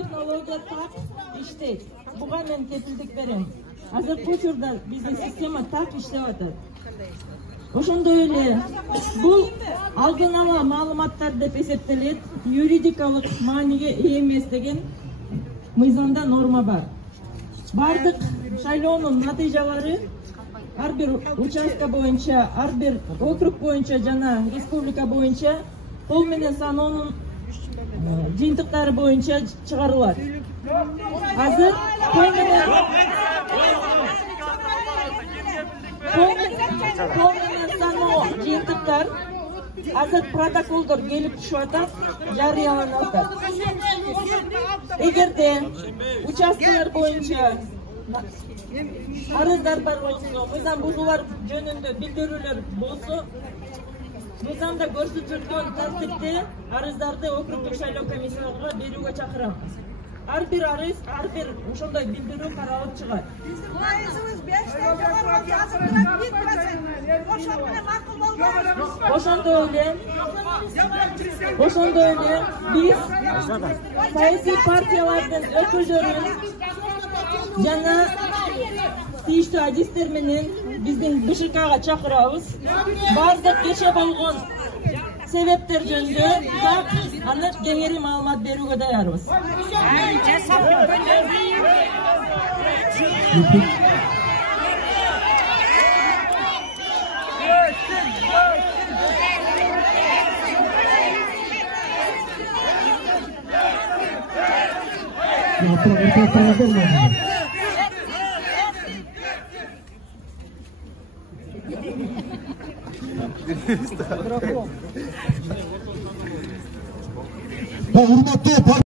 технология так иштейт. Буга мен кепилдик берем. Азыркы учурда биздин система так иштеп атат. Ошондой эле бул алдын ала маалыматтар деп эсептелет, юридикалык мааниге ээ эмес деген мыйзамда норма бар. Бардык шайлоонун натыйжалары ар бир участка боюнча, ар бир округ боюнча жана республика боюнча кол менен саноонун жыйынтыктары боюнча чыгарылат. Азыр кол менен саноо жыйынтыктар азыр протоколдор келип түшүп атат, жарыяланып атат. Эгерде участкалар боюнча арыздар бар болсо, мыйзам бузуулар жөнүндө билдирүүлөр болсо, мыйзамда көрсөтүлгөн тартипте арыздарды округдук шайлоо комиссияларына берүүгө чакырабыз. Ар бир арыз, ар бир ошондой билдирүү каралып чыгат. Ошондой эле биз саясий партиялардын өкүлдөрүн жана тийиштүү адистер менен биздин БШКга чакырабыз. Бардык кече болгон себептер жөнүндө так анык кеңири маалымат берүүгө даярбыз. Hurmatli